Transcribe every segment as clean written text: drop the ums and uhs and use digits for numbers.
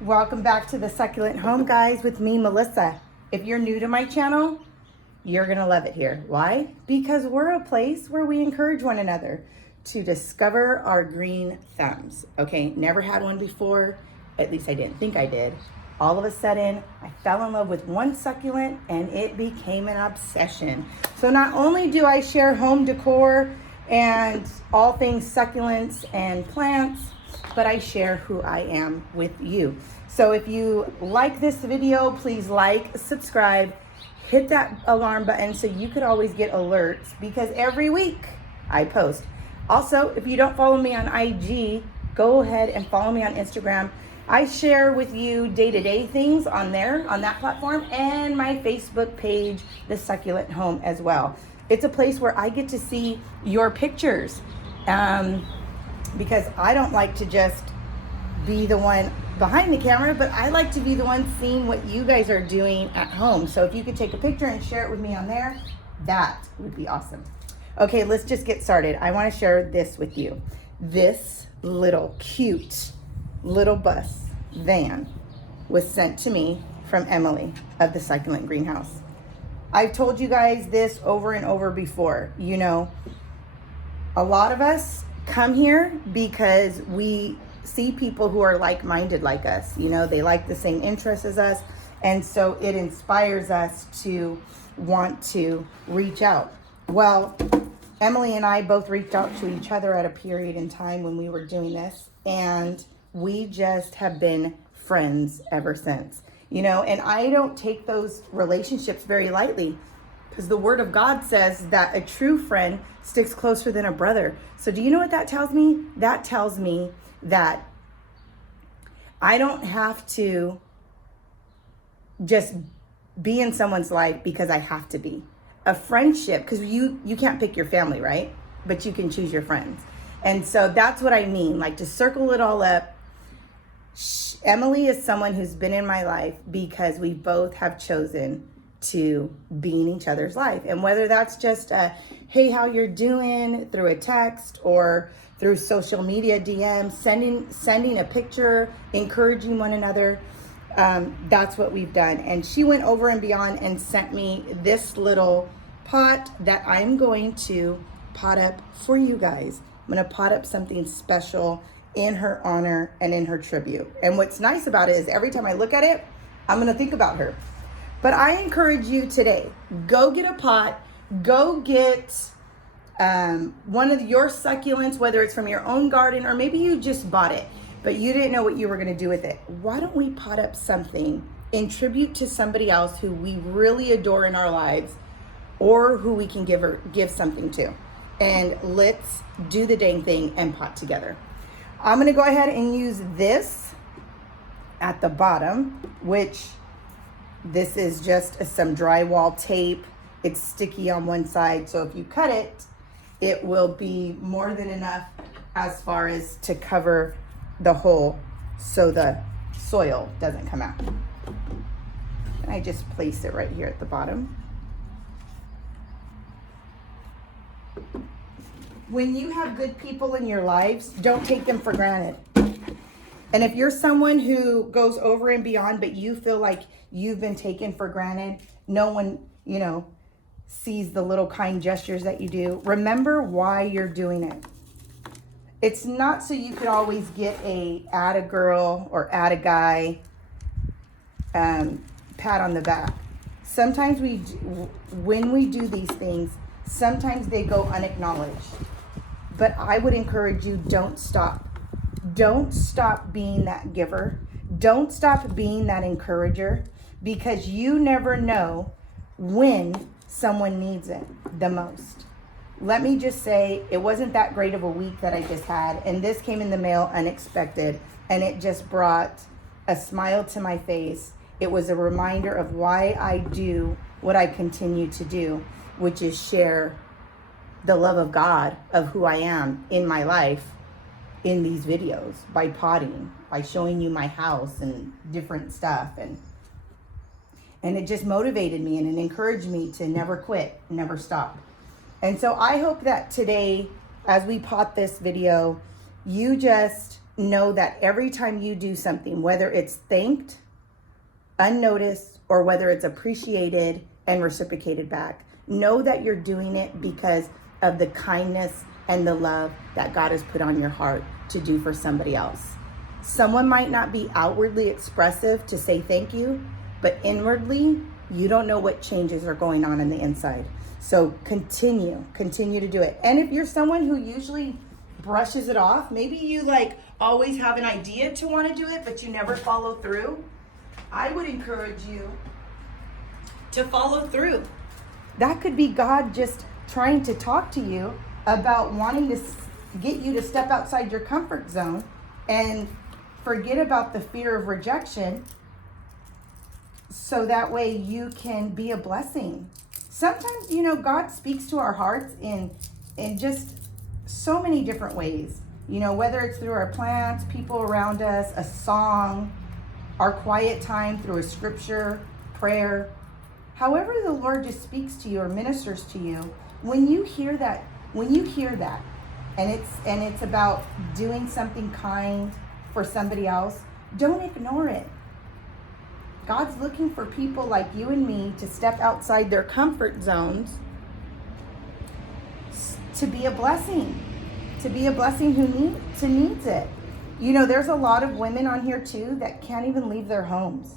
Welcome back to the Succulent Home, guys, with me, Melissa. If you're new to my channel, you're gonna love it here. Why? Because we're a place where we encourage one another to discover our green thumbs. Okay, never had one before, at least I didn't think I did. All of a sudden, I fell in love with one succulent and it became an obsession. So not only do I share home decor and all things succulents and plants, but I share who I am with you. So if you like this video, please like, subscribe, hit that alarm button so you could always get alerts, because every week I post. Also, if you don't follow me on IG, go ahead and follow me on Instagram. I share with you day-to-day things on there, on that platform, and my Facebook page, The Succulent Home, as well. It's a place where I get to see your pictures. Because I don't like to just be the one behind the camera, but I like to be the one seeing what you guys are doing at home. So if you could take a picture and share it with me on there, that would be awesome. Okay, let's just get started. I want to share this with you. This little cute little bus van was sent to me from Emily of the Succulent Greenhouse. I've told you guys this over and over before. You know, a lot of us come here because we see people who are like-minded like us. You know, they like the same interests as us, and so it inspires us to want to reach out. Well, Emily and I both reached out to each other at a period in time when we were doing this, and we just have been friends ever since. You know, and I don't take those relationships very lightly, because the word of God says that a true friend sticks closer than a brother. So do you know what that tells me? That tells me that I don't have to just be in someone's life because I have to be. A friendship, because you can't pick your family, right? But you can choose your friends. And so that's what I mean. Like, to circle it all up, Emily is someone who's been in my life because we both have chosen to be in each other's life. And whether that's just a, hey, how you're doing, through a text or through social media DMs, sending a picture, encouraging one another, that's what we've done. And she went over and beyond and sent me this little pot that I'm going to pot up for you guys. I'm going to pot up something special in her honor and in her tribute. And what's nice about it is every time I look at it, I'm going to think about her. But I encourage you today, go get a pot, go get one of your succulents, whether it's from your own garden or maybe you just bought it, but you didn't know what you were going to do with it. Why don't we pot up something in tribute to somebody else who we really adore in our lives, or who we can give something to? And let's do the dang thing and pot together. I'm going to go ahead and use this at the bottom, which this is just some drywall tape. It's sticky on one side, so if you cut it, it will be more than enough as far as to cover the hole so the soil doesn't come out. And I just place it right here at the bottom. When you have good people in your lives, don't take them for granted. And if you're someone who goes over and beyond, but you feel like you've been taken for granted, no one, you know, sees the little kind gestures that you do, remember why you're doing it. It's not so you could always get add a girl or add a guy pat on the back. Sometimes when we do these things, sometimes they go unacknowledged. But I would encourage you, don't stop. Don't stop being that giver. Don't stop being that encourager, because you never know when someone needs it the most. Let me just say, it wasn't that great of a week that I just had, and this came in the mail unexpected, and it just brought a smile to my face. It was a reminder of why I do what I continue to do, which is share the love of God, of who I am in my life, in these videos, by potting, by showing you my house and different stuff. And it just motivated me and it encouraged me to never quit, never stop. And so I hope that today, as we pot this video, you just know that every time you do something, whether it's thanked, unnoticed, or whether it's appreciated and reciprocated back, know that you're doing it because of the kindness and the love that God has put on your heart to do for somebody else. Someone might not be outwardly expressive to say thank you, but inwardly, you don't know what changes are going on the inside. So continue to do it. And if you're someone who usually brushes it off, maybe you like always have an idea to want to do it, but you never follow through, I would encourage you to follow through. That could be God just trying to talk to you about wanting to get you to step outside your comfort zone and forget about the fear of rejection, so that way you can be a blessing. Sometimes, God speaks to our hearts in just so many different ways. Whether it's through our plants, people around us, a song, our quiet time, through a scripture, prayer. However the Lord just speaks to you or ministers to you, when you hear that, and it's about doing something kind for somebody else, don't ignore it. God's looking for people like you and me to step outside their comfort zones to be a blessing who needs it. There's a lot of women on here too that can't even leave their homes.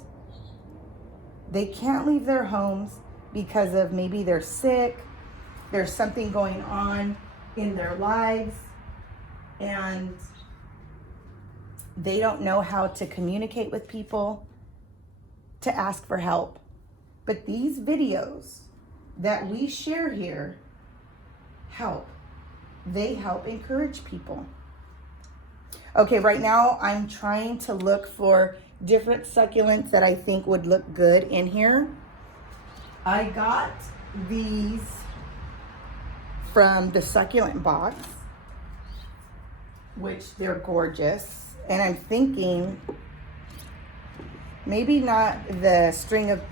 They can't leave their homes because of maybe they're sick, there's something going on in their lives, and they don't know how to communicate with people, to ask for help. But these videos that we share here help. They help encourage people. Okay, right now I'm trying to look for different succulents that I think would look good in here. I got these from the succulent box, which they're gorgeous. And I'm thinking maybe not the string of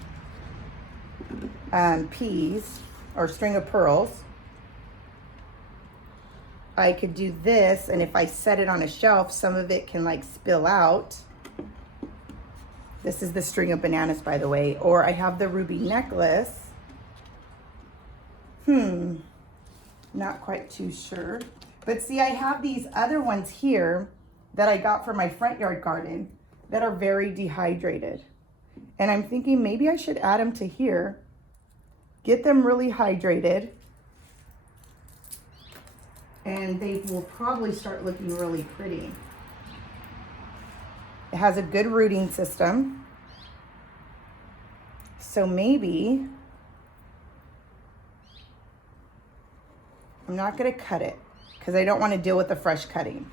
peas or string of pearls. I could do this, and if I set it on a shelf, some of it can like spill out. This is the string of bananas, by the way. Or I have the ruby necklace. Not quite too sure. But see, I have these other ones here that I got for my front yard garden that are very dehydrated. And I'm thinking maybe I should add them to here, get them really hydrated, and they will probably start looking really pretty. It has a good rooting system. So maybe, I'm not gonna cut it because I don't want to deal with the fresh cutting.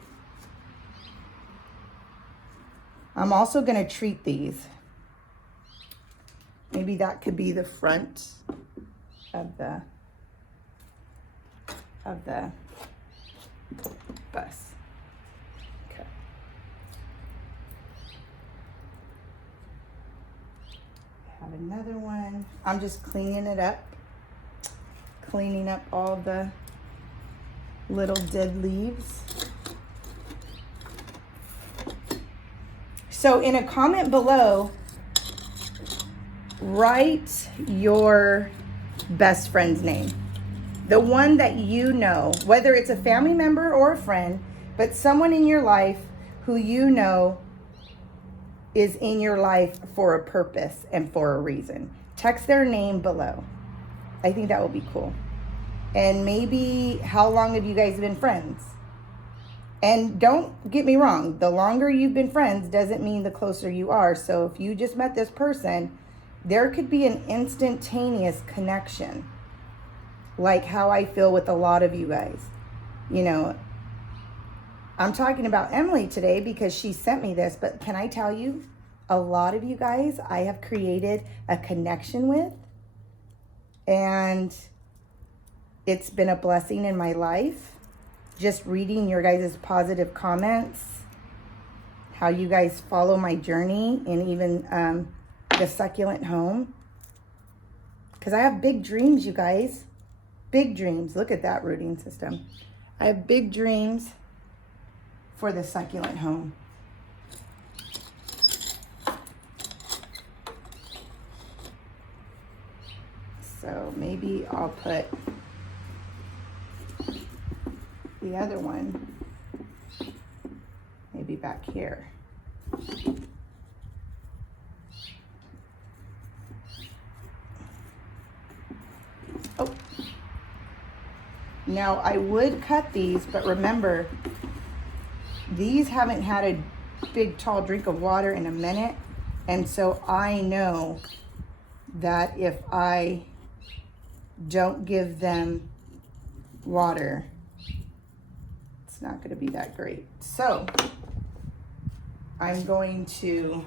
I'm also gonna treat these. Maybe that could be the front of the bus. Okay. Have another one. I'm just cleaning it up. Cleaning up all the little dead leaves. So in a comment below, write your best friend's name. The one that you know, whether it's a family member or a friend, but someone in your life who you know is in your life for a purpose and for a reason. Text their name below. I think that would be cool. And maybe how long have you guys been friends? And don't get me wrong, the longer you've been friends doesn't mean the closer you are. So if you just met this person, there could be an instantaneous connection, like how I feel with a lot of you guys. I'm talking about Emily today because she sent me this, but can I tell you, a lot of you guys I have created a connection with, and it's been a blessing in my life. Just reading your guys' positive comments, how you guys follow my journey, and even the succulent home. Because I have big dreams, you guys. Big dreams. Look at that rooting system. I have big dreams for the succulent home. So maybe I'll put the other one maybe back here. Oh, now I would cut these, but remember, these haven't had a big tall drink of water in a minute, and so I know that if I don't give them water, it's not going to be that great. So I'm going to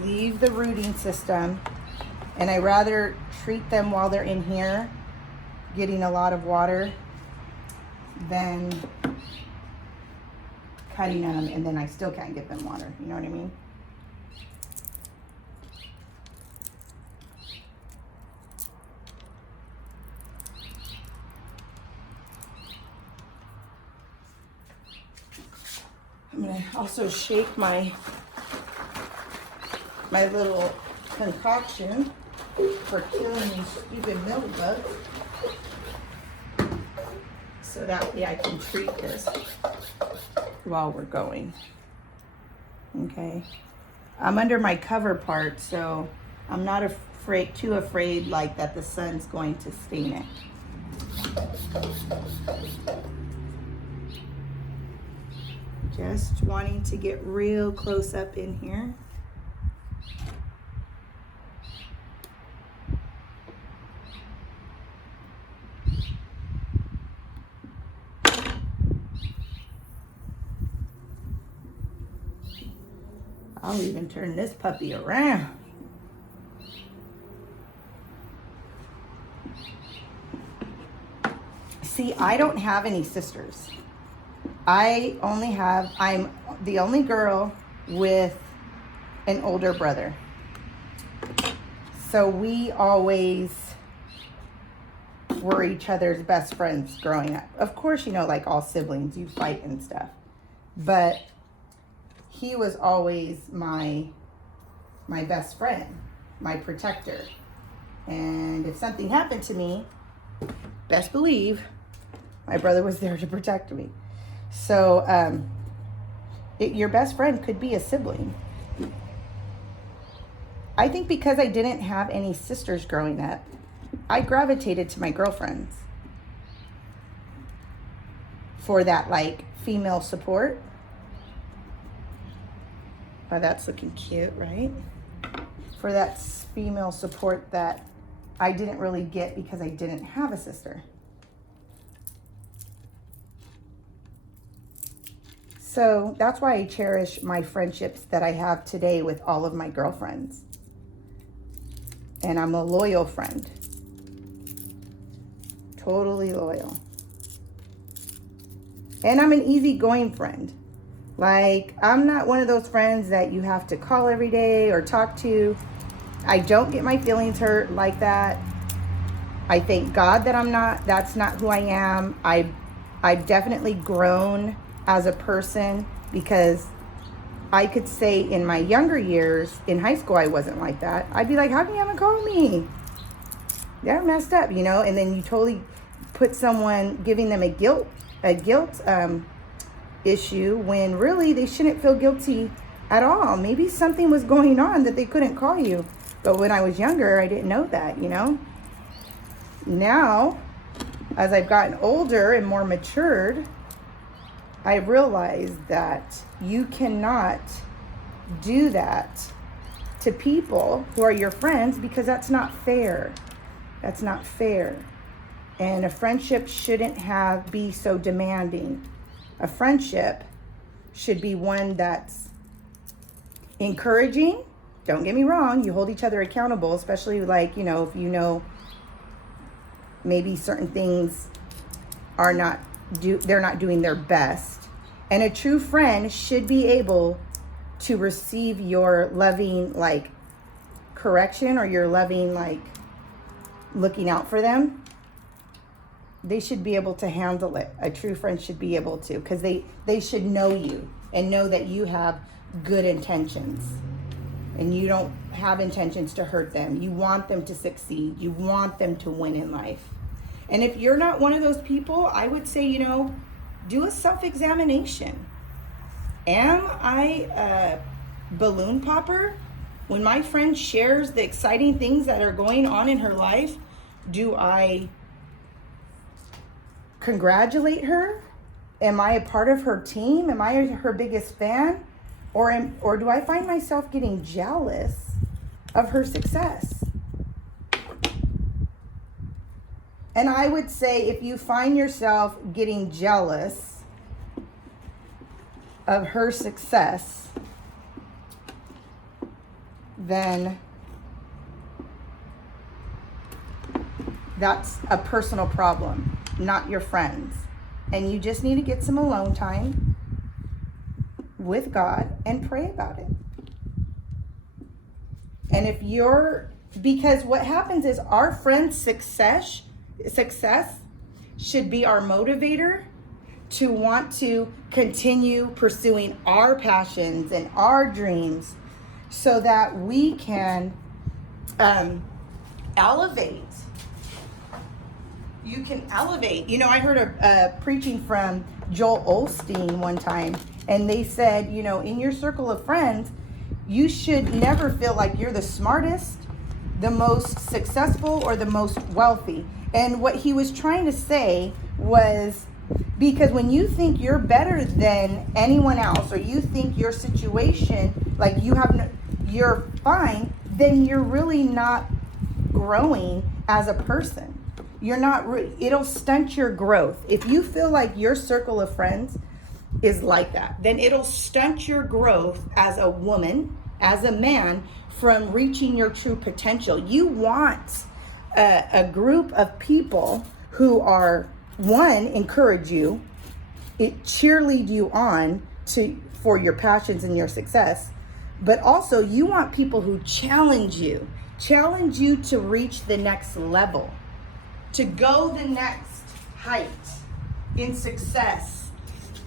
leave the rooting system, and I rather treat them while they're in here getting a lot of water than cutting them and then I still can't give them water. You know what I mean? I'm gonna also shake my little concoction for killing these stupid millbugs, so that way I can treat this while we're going. Okay, I'm under my cover part, so I'm not too afraid like that the sun's going to stain it. Just wanting to get real close up in here. I'll even turn this puppy around. See, I don't have any sisters. I'm the only girl with an older brother. So we always were each other's best friends growing up. Of course, you know, like all siblings, you fight and stuff. But he was always my best friend, my protector. And if something happened to me, best believe my brother was there to protect me. So your best friend could be a sibling. I think because I didn't have any sisters growing up, I gravitated to my girlfriends for that like female support. Oh, that's looking cute, right? For that female support that I didn't really get because I didn't have a sister. So that's why I cherish my friendships that I have today with all of my girlfriends. And I'm a loyal friend. Totally loyal. And I'm an easygoing friend. Like, I'm not one of those friends that you have to call every day or talk to. I don't get my feelings hurt like that. I thank God that that's not who I am. I've definitely grown as a person, because I could say in my younger years, in high school, I wasn't like that. I'd be like, how come you haven't called me? They're messed up, you know? And then you totally put someone, giving them a guilt issue when really they shouldn't feel guilty at all. Maybe something was going on that they couldn't call you. But when I was younger, I didn't know that, you know? Now, as I've gotten older and more matured, I realized that you cannot do that to people who are your friends, because that's not fair. That's not fair. And a friendship shouldn't be so demanding. A friendship should be one that's encouraging. Don't get me wrong, you hold each other accountable, especially like, you know, if you know maybe certain things they're not doing their best. And a true friend should be able to receive your loving like correction, or your loving like looking out for them. they should be able to handle it. A true friend should be able to, because they should know you and know that you have good intentions and you don't have intentions to hurt them. You want them to succeed. You want them to win in life. And if you're not one of those people, I would say, do a self-examination. Am I a balloon popper? When my friend shares the exciting things that are going on in her life, do I congratulate her? Am I a part of her team? Am I her biggest fan? Or do I find myself getting jealous of her success? And I would say, if you find yourself getting jealous of her success, then that's a personal problem, not your friends. And you just need to get some alone time with God and pray about it. And because what happens is our friend's success should be our motivator to want to continue pursuing our passions and our dreams so that we can elevate. You can elevate. I heard a preaching from Joel Osteen one time, and they said, in your circle of friends, you should never feel like you're the smartest, the most successful, or the most wealthy. And what he was trying to say was, because when you think you're better than anyone else, or you think your situation, like you're fine, then you're really not growing as a person. It'll stunt your growth. If you feel like your circle of friends is like that, then it'll stunt your growth as a woman, as a man, from reaching your true potential. You want a group of people who are, one, encourage you, cheerlead you on for your passions and your success, but also you want people who challenge you to reach the next level, to go the next height in success,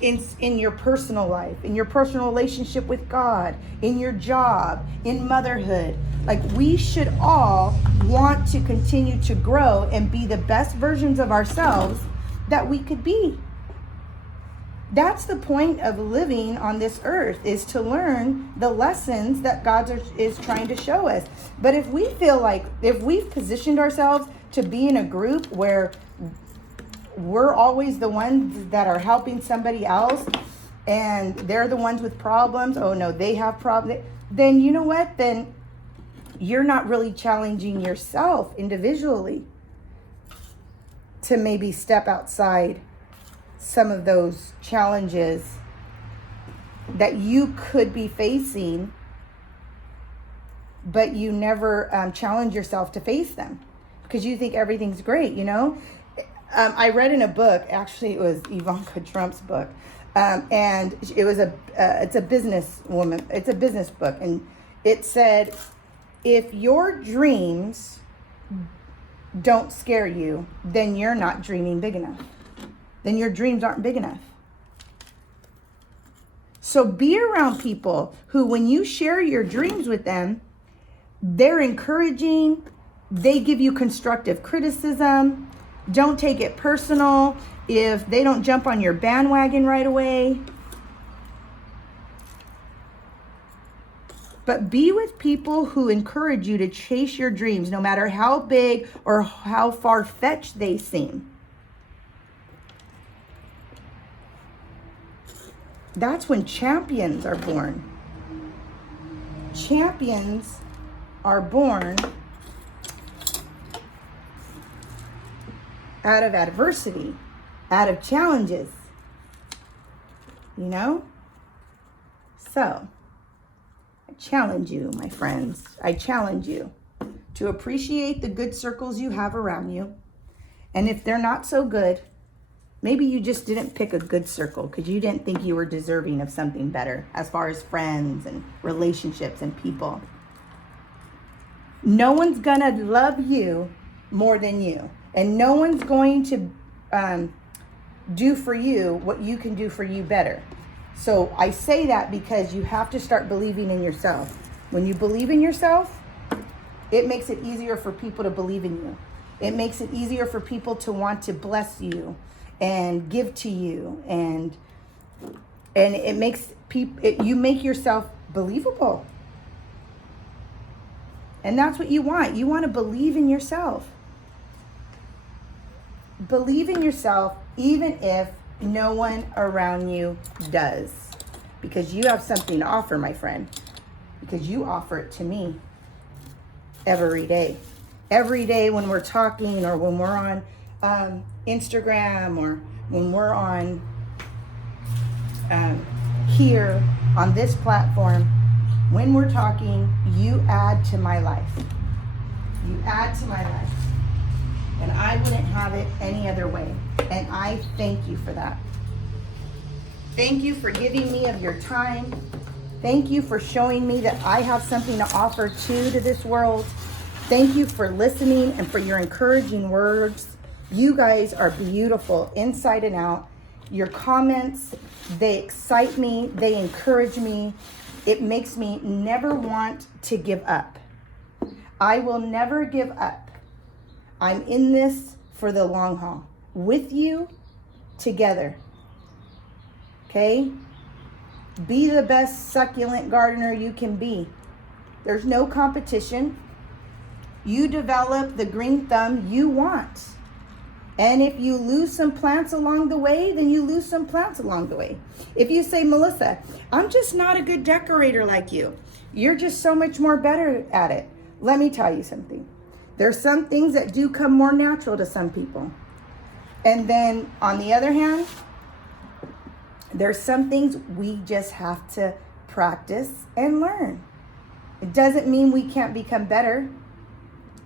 in your personal life, in your personal relationship with God, in your job, in motherhood. Like, we should all want to continue to grow and be the best versions of ourselves that we could be. That's the point of living on this earth, is to learn the lessons that God is trying to show us. But if we feel like, if we've positioned ourselves to be in a group where we're always the ones that are helping somebody else and they're the ones with problems, oh no, they have problems, then you know what? Then you're not really challenging yourself individually to maybe step outside some of those challenges that you could be facing, but you never challenge yourself to face them because you think everything's great, I read in a book, actually it was Ivanka Trump's book, and it's a business book, and it said, if your dreams don't scare you, then you're not dreaming big enough. Then your dreams aren't big enough. So be around people who, when you share your dreams with them, they're encouraging, they give you constructive criticism. Don't take it personal if they don't jump on your bandwagon right away. But be with people who encourage you to chase your dreams, no matter how big or how far-fetched they seem. That's when champions are born. Champions are born out of adversity, out of challenges, So, I challenge you, my friends. I challenge you to appreciate the good circles you have around you. And if they're not so good, maybe you just didn't pick a good circle because you didn't think you were deserving of something better as far as friends and relationships and people. No one's gonna love you more than you. And no one's going to do for you what you can do for you better. So I say that because you have to start believing in yourself. When you believe in yourself, it makes it easier for people to believe in you. It makes it easier for people to want to bless you and give to you, and it makes you make yourself believable. And that's what you want. You want to believe in yourself. Believe in yourself even if no one around you does. Because you have something to offer, my friend. Because you offer it to me every day. Every day when we're talking, or when we're on Instagram, or when we're on here on this platform, when we're talking, you add to my life. You add to my life. And I wouldn't have it any other way. And I thank you for that. Thank you for giving me of your time. Thank you for showing me that I have something to offer to this world. Thank you for listening and for your encouraging words. You guys are beautiful inside and out. Your comments, they excite me. They encourage me. It makes me never want to give up. I will never give up. I'm in this for the long haul. With you, together. Okay? Be the best succulent gardener you can be. There's no competition. You develop the green thumb you want. And if you lose some plants along the way, then you lose some plants along the way. If you say, Melissa, I'm just not a good decorator like you. You're just so much more better at it. Let me tell you something. There's some things that do come more natural to some people. And then on the other hand, there's some things we just have to practice and learn. It doesn't mean we can't become better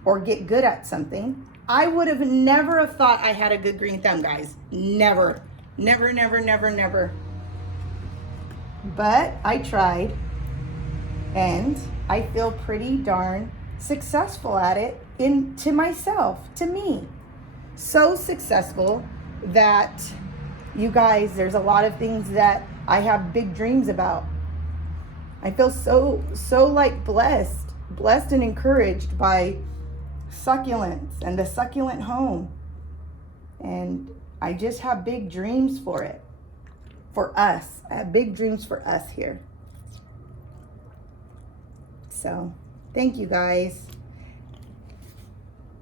or get good at something. I would have never have thought I had a good green thumb, guys. Never. Never, never, never, never. But I tried, and I feel pretty darn successful at it to myself, to me. So successful that, you guys, there's a lot of things that I have big dreams about. I feel so like blessed and encouraged by succulents and the succulent home. And I just have big dreams for it. For us. I have big dreams for us here. So, thank you guys.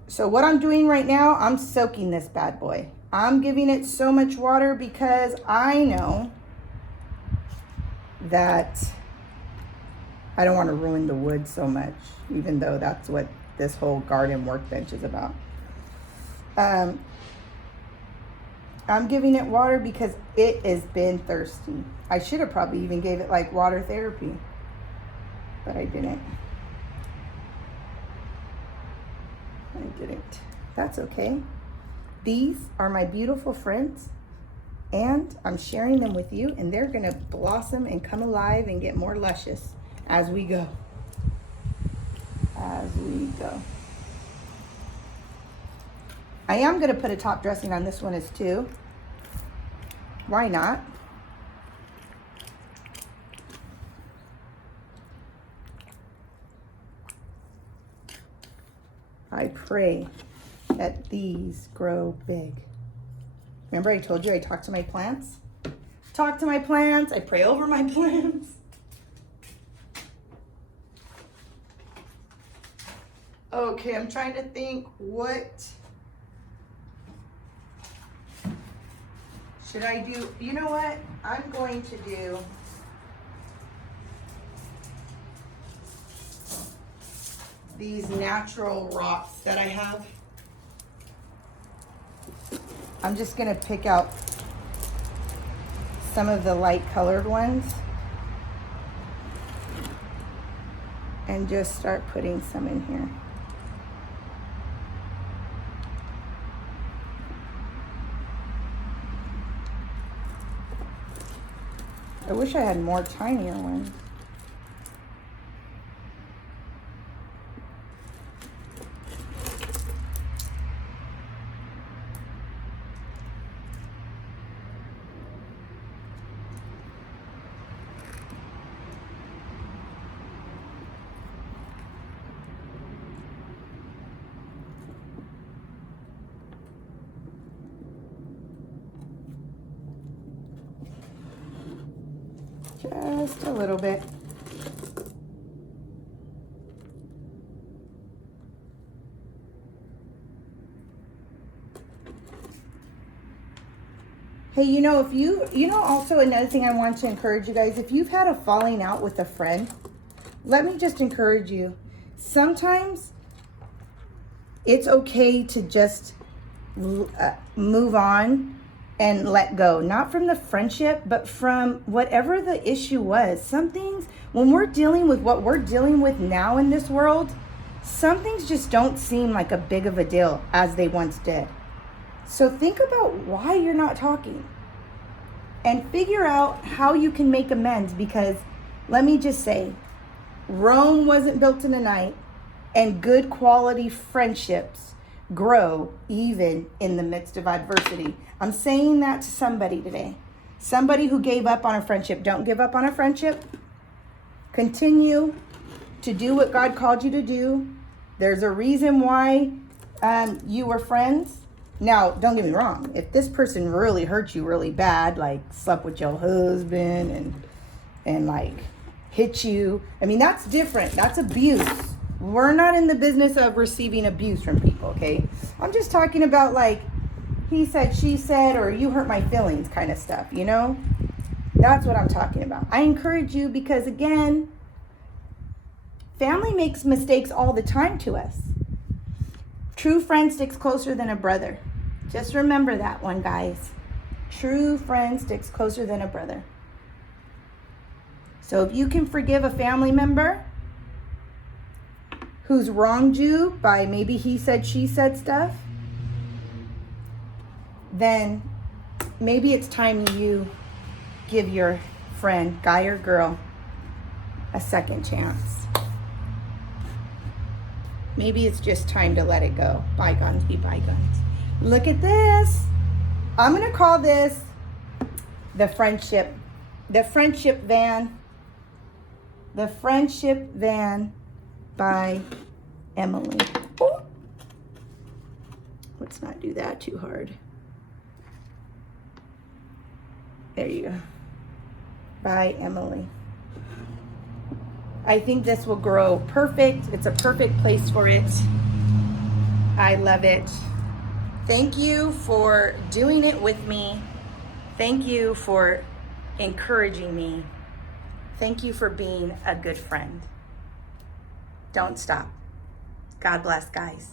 So what I'm doing right now, I'm soaking this bad boy. I'm giving it so much water because I know that I don't want to ruin the wood so much, even though that's what this whole garden workbench is about. I'm giving it water because it has been thirsty. I should have probably even gave it like water therapy, but I didn't. That's okay. These are my beautiful friends, and I'm sharing them with you, and they're gonna blossom and come alive and get more luscious as we go. I am gonna put a top dressing on this one as too. Why not? I pray that these grow big. Remember I told you I talk to my plants? Talk to my plants. I pray over my plants. Okay, I'm trying to think what should I do? You know what? I'm going to do these natural rocks that I have. I'm just gonna pick out some of the light colored ones and just start putting some in here. I wish I had more tinier ones. Just a little bit. Hey, also another thing I want to encourage you guys, if you've had a falling out with a friend, let me just encourage you. Sometimes it's okay to just move on and let go. Not from the friendship, but from whatever the issue was. Some things, when we're dealing with what we're dealing with now in this world, some things just don't seem like a big of a deal as they once did. So think about why you're not talking and figure out how you can make amends, because let me just say, Rome wasn't built in a night, and good quality friendships grow even in the midst of adversity. I'm saying that to somebody today. Somebody who gave up on a friendship. Don't give up on a friendship. Continue to do what God called you to do. There's a reason why you were friends. Now, don't get me wrong. If this person really hurt you really bad, like slept with your husband and like hit you, I mean, that's different. That's abuse. We're not in the business of receiving abuse from people, okay? I'm just talking about like he said, she said, or you hurt my feelings kind of stuff, you know? That's what I'm talking about. I encourage you because, again, family makes mistakes all the time to us. True friend sticks closer than a brother. Just remember that one, guys. True friend sticks closer than a brother. So if you can forgive a family member who's wronged you by maybe he said, she said stuff, then maybe it's time you give your friend, guy or girl, a second chance. Maybe it's just time to let it go. Bygones be bygones. Look at this. I'm going to call this the friendship van. The friendship van by Emily. Oh. Let's not do that too hard. There you go. By Emily. I think this will grow perfect. It's a perfect place for it. I love it. Thank you for doing it with me. Thank you for encouraging me. Thank you for being a good friend. Don't stop. God bless, guys.